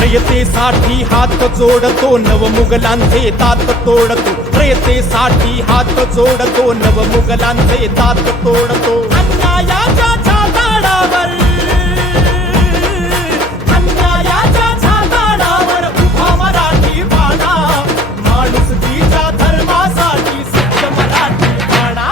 रयतेसाठी हात जोडतो नवमुघलांचे दात तोडतो रयतेसाठी हात जोडतो नवमुघलांचे दात तोडतो अन्यायाच्या छाताडावर अन्यायाच्या छाताडावर उभा मराठी बाणा माणुसकीच्या धर्मासाठी सत्य मराठी बाणा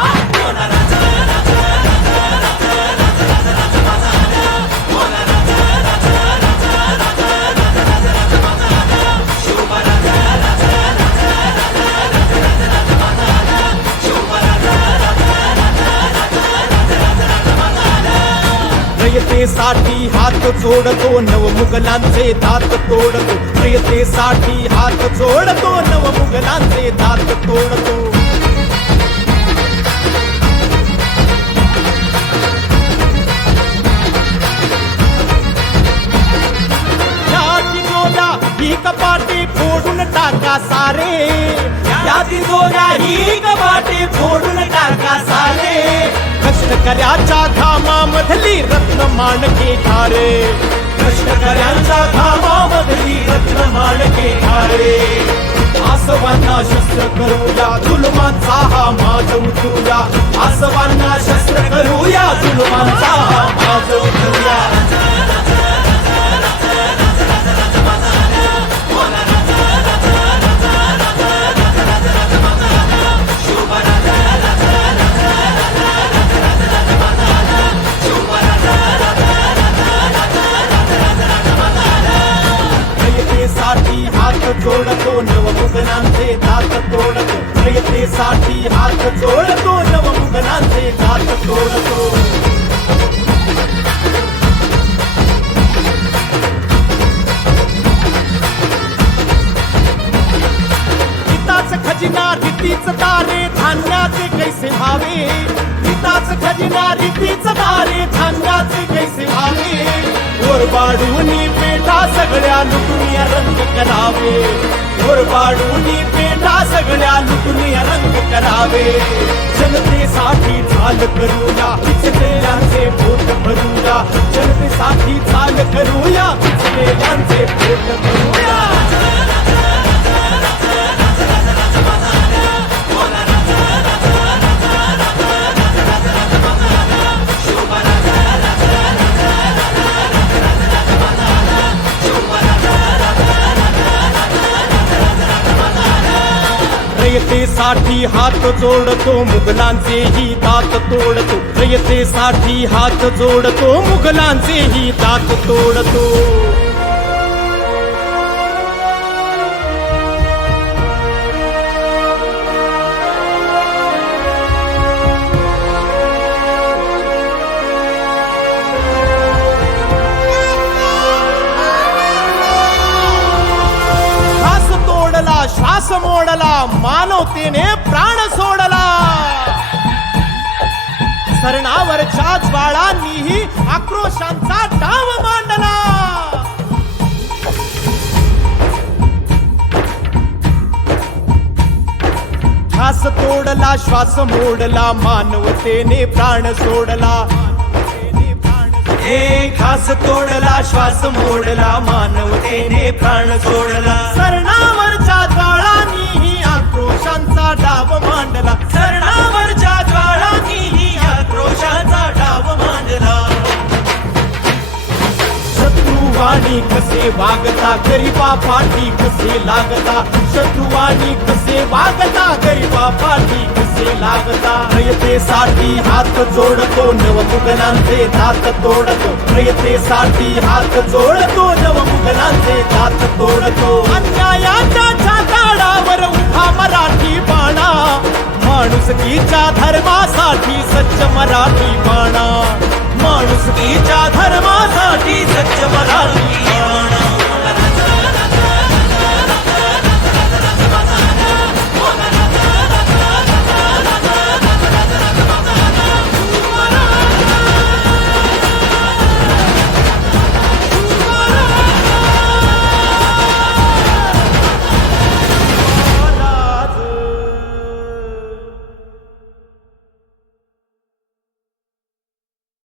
रयतेसाठी हात जोडतो नवमुघलांचे दात तोडतो रयतेसाठी हात जोडतो नवमुघलांचे दात तोडतो ही कपाटे फोडून टाका सारे यादी दोरा ही कपाटे फोडून टाका सारे कष्टकऱ्याच्या घामामधली रत्न माणके ठारे कष्टकऱ्यांच्या घामामधली रत्न माणके ठारे आसवांना शस्त्र करूया जुलमांचा हा माज उतरूया आसवांना शस्त्र करूया जुलमांचा हा माज उतरूया रयतेसाठी हात जोडतो नवमुघलांचे दात तोडतो रयतेसाठी हात जोडतो नवमुघलांचे दात तोडतो हिताच खजिना रीतीच तारे धान्याचे कैसे भावे हिताच खजिना रीतीच तारे धान्याचे कैसे भावे ओरबाडूनी पेठा सगळ्या लुटूनिया रंग करावे ओरबाडूनी पेठा सगळ्या लुटूनिया रंग करावे जनतेसाठी चाल करूया पिचलेल्यांचे पोट भरूया जनतेसाठी चाल करूया पिचलेल्यांचे पोट भरूया रयतेसाठी हात जोडतो मुघलांचेही दात तोडतो रयतेसाठी हात जोडतो मुघलांचेही दात तोडतो श्वास मोडला मानवतेने प्राण सोडला सरणावरच्या ज्वाळांनीही आक्रोशांचा डाव मांडला घास तोडला श्वास मोडला मानवतेने प्राण सोडला घास तोडला श्वास मोडला मानवतेने प्राण सोडला सरणावरच्या ज्वाळांनीही आक्रोशांचा डाव मांडला सरणावरच्या ज्वाळांनीही आक्रोशांचा डाव मांडला शत्रुवाणी कसे वागता गरीबा पाठी कसे लागता शत्रुवाणी कसे वागता गरीबा पाठी कसे लागता रयतेसाठी हात जोडतो नवमुघलांचे दात तोडतो रयतेसाठी हात जोडतो नवमुघलांचे दात तोडतो अन्यायाच्या छाताडावर उभा मराठी बाणा माणुसकीच्या धर्मासाठी सच्च मराठी बाणा माणुसकीच्या धर्मासाठी